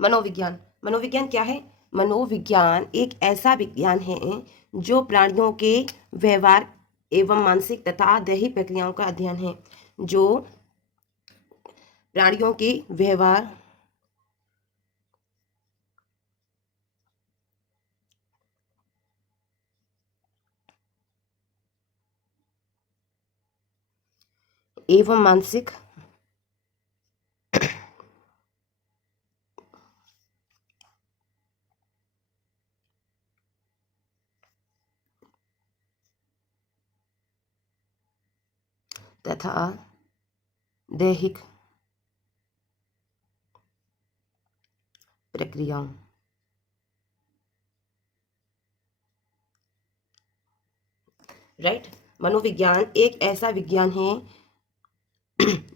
मनोविज्ञान। मनोविज्ञान क्या है? मनोविज्ञान एक ऐसा विज्ञान है जो प्राणियों के व्यवहार एवं मानसिक तथा दैहिक प्रक्रियाओं का अध्ययन है। जो प्राणियों के व्यवहार एवं मानसिक तथा दैहिक प्रक्रियाओं राइट। मनोविज्ञान एक ऐसा विज्ञान है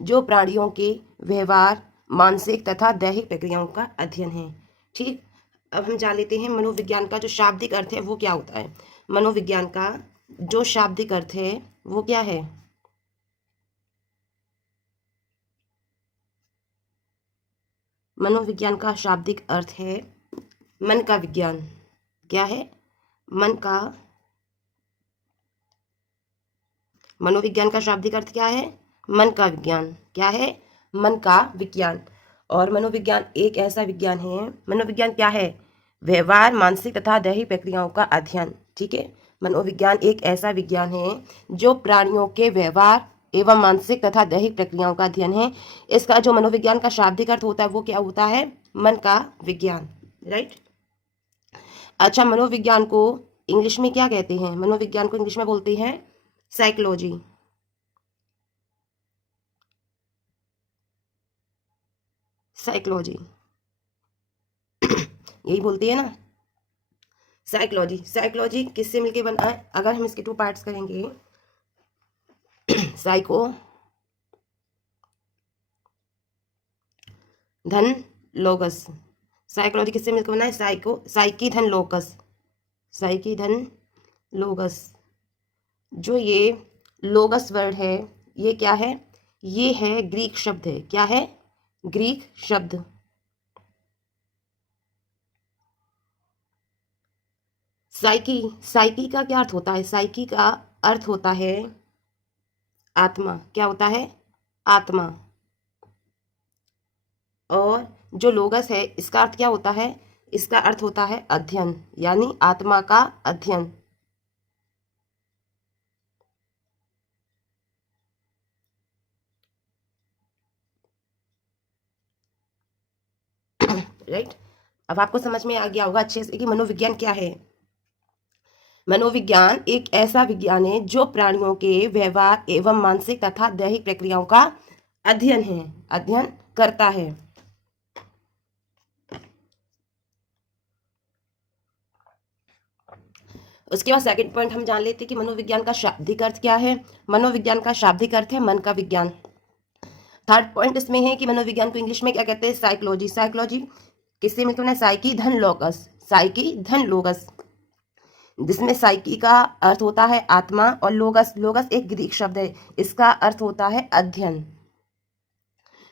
जो प्राणियों के व्यवहार मानसिक तथा दैहिक प्रक्रियाओं का अध्ययन है। ठीक, अब हम जान लेते हैं मनोविज्ञान का जो शाब्दिक अर्थ है वो क्या होता है। मनोविज्ञान का जो शाब्दिक अर्थ है वो क्या है? मनोविज्ञान का शाब्दिक अर्थ है मन का विज्ञान। क्या है? मन का। मनोविज्ञान का शाब्दिक अर्थ क्या है? मन का विज्ञान। क्या है? मन का विज्ञान। और मनोविज्ञान एक ऐसा विज्ञान है, मनोविज्ञान क्या है? व्यवहार मानसिक तथा दैहिक प्रक्रियाओं का अध्ययन। ठीक है, मनोविज्ञान एक ऐसा विज्ञान है जो प्राणियों के व्यवहार एवं मानसिक तथा दैहिक प्रक्रियाओं का अध्ययन है। इसका जो मनोविज्ञान का शाब्दिक अर्थ होता है वो क्या होता है? मन का विज्ञान। राइट। अच्छा, मनोविज्ञान को इंग्लिश में क्या कहते हैं? मनोविज्ञान को इंग्लिश में बोलते हैं साइकोलॉजी। साइकोलॉजी यही बोलती है ना, साइकोलॉजी। साइकोलॉजी किससे मिलके बना है? अगर हम इसके टू पार्ट्स करेंगे, साइको धन लोगस। साइकोलॉजी किससे मिलकर बना है? साइकी धन लोकस। साइकी धन लोगस। जो ये लोगस वर्ड है ये क्या है? ये है ग्रीक शब्द है। क्या है? ग्रीक शब्द। साइकी, साइकी का क्या अर्थ होता है? साइकी का अर्थ होता है आत्मा। क्या होता है? आत्मा। और जो लोगस है इसका अर्थ क्या होता है? इसका अर्थ होता है अध्ययन, यानी आत्मा का अध्ययन। राइट। अब आपको समझ में आ गया होगा अच्छे से कि मनोविज्ञान क्या है। मनोविज्ञान एक ऐसा विज्ञान है जो प्राणियों के व्यवहार एवं मानसिक तथा दैहिक प्रक्रियाओं का अध्ययन करता है। उसके बाद सेकंड पॉइंट हम जान लेते हैं कि मनोविज्ञान का शाब्दिक अर्थ क्या है। मनोविज्ञान का शाब्दिक अर्थ है मन का विज्ञान। थर्ड पॉइंट इसमें है कि मनोविज्ञान को इंग्लिश में क्या कहते हैं? साइकोलॉजी। साइकोलॉजी किससे मिलकर है? साइकी धन लोगस। साइकी धन लोगस, जिसमें साइकी का अर्थ होता है आत्मा और लोगस, लोगस एक ग्रीक शब्द है, इसका अर्थ होता है अध्ययन,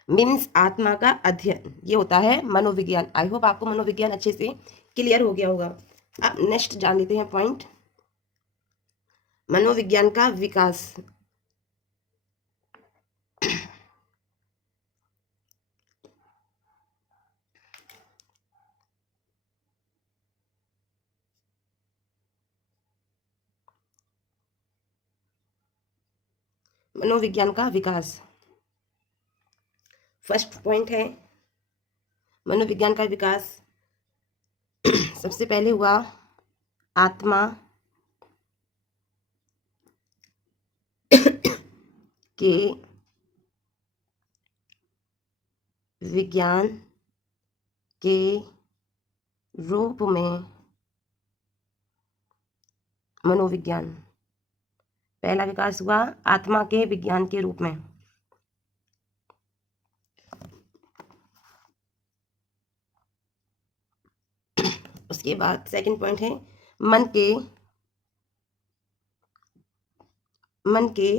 मीन्स आत्मा का अध्ययन। ये होता है मनोविज्ञान। आई होप आपको मनोविज्ञान अच्छे से क्लियर हो गया होगा। अब नेक्स्ट जान लेते हैं पॉइंट, मनोविज्ञान का विकास। मनोविज्ञान का विकास फर्स्ट पॉइंट है। मनोविज्ञान का विकास सबसे पहले हुआ आत्मा के विज्ञान के रूप में मनोविज्ञान। पहला विकास हुआ आत्मा के विज्ञान के रूप में। उसके बाद सेकंड पॉइंट है मन के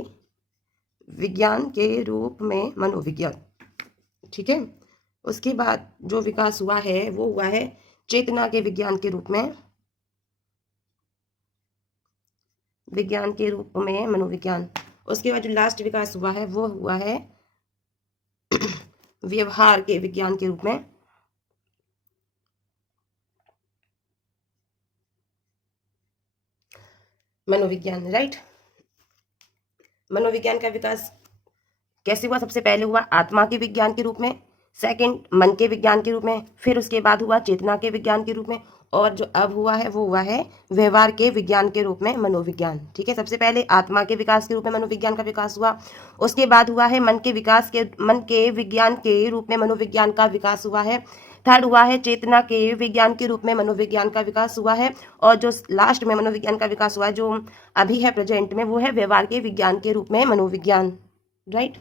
विज्ञान के रूप में मनोविज्ञान। ठीक है, उसके बाद जो विकास हुआ है वो हुआ है चेतना के विज्ञान के रूप में, विज्ञान के रूप में मनोविज्ञान। उसके बाद जो लास्ट विकास हुआ है वो हुआ है व्यवहार के विज्ञान के रूप में, मनोविज्ञान। राइट। मनोविज्ञान का विकास कैसे हुआ? सबसे पहले हुआ आत्मा के विज्ञान के रूप में, सेकंड मन के विज्ञान के रूप में, फिर उसके बाद हुआ चेतना के विज्ञान के रूप में, और जो अब हुआ है वो हुआ है व्यवहार के विज्ञान के रूप में मनोविज्ञान। ठीक है। सबसे पहले आत्मा के विकास के रूप में मनोविज्ञान का विकास हुआ, उसके बाद हुआ है मन के विज्ञान के रूप में मनोविज्ञान का विकास हुआ है, थर्ड हुआ है चेतना के विज्ञान के रूप में मनोविज्ञान का विकास हुआ है, और जो लास्ट में मनोविज्ञान का विकास हुआ है जो अभी है प्रेजेंट में, वो है व्यवहार के विज्ञान के रूप में मनोविज्ञान। राइट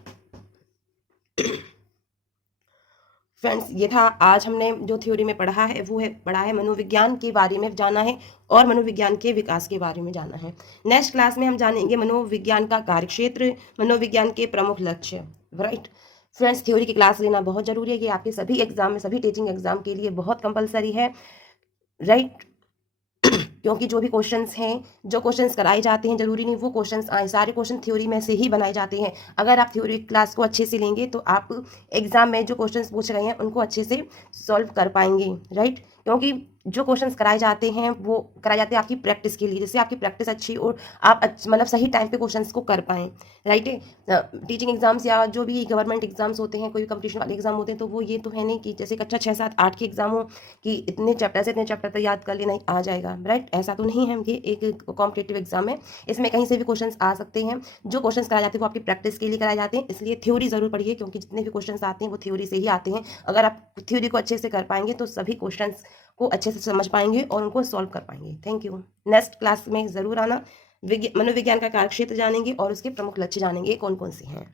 फ्रेंड्स, ये था आज हमने जो थ्योरी में पढ़ा है वो है पढ़ा है मनोविज्ञान के बारे में जाना है और मनोविज्ञान के विकास के बारे में जाना है। नेक्स्ट क्लास में हम जानेंगे मनोविज्ञान का कार्यक्षेत्र, मनोविज्ञान के प्रमुख लक्ष्य। राइट फ्रेंड्स, थ्योरी की क्लास लेना बहुत जरूरी है, ये आपके सभी एग्जाम में, सभी टीचिंग एग्जाम के लिए बहुत कंपलसरी है। राइट क्योंकि जो भी क्वेश्चंस हैं, जो क्वेश्चंस कराए जाते हैं, जरूरी नहीं वो क्वेश्चंस आए, सारे क्वेश्चन थ्योरी में से ही बनाए जाते हैं। अगर आप थ्योरी क्लास को अच्छे से लेंगे तो आप एग्जाम में जो क्वेश्चंस पूछ रहे हैं उनको अच्छे से सॉल्व कर पाएंगे। राइट क्योंकि जो क्वेश्चंस कराए जाते हैं वो कराए जाते हैं आपकी प्रैक्टिस के लिए, जिससे आपकी प्रैक्टिस अच्छी और आप मतलब सही टाइम पे क्वेश्चंस को कर पाएँ। राइट टीचिंग एग्जाम्स या जो भी गवर्नमेंट एग्जाम्स होते हैं, कोई कंपटीशन वाले एग्जाम होते हैं, तो वो ये तो है नहीं कि जैसे कक्षा 6, 7, 8 के एग्जाम हो कि इतने चैप्टर से इतने चैप्टर तो याद कर लेना आ जाएगा। राइट ऐसा तो नहीं है, ये एक कॉम्पिटेटिव एग्जाम है, इसमें कहीं से भी क्वेश्चंस आ सकते हैं। जो क्वेश्चंस कराए जाते हैं वो आपकी प्रैक्टिस के लिए कराए जाते हैं, इसलिए थ्योरी जरूर पढ़िए, क्योंकि जितने भी क्वेश्चंस आते हैं वो थ्योरी से ही आते हैं। अगर आप थ्योरी को अच्छे से कर पाएंगे तो सभी क्वेश्चंस को अच्छे से समझ पाएंगे और उनको सॉल्व कर पाएंगे। Thank you. नेक्स्ट क्लास में जरूर आना, मनोविज्ञान का कार्यक्षेत्र जानेंगे और उसके प्रमुख लक्ष्य जानेंगे कौन कौन से हैं।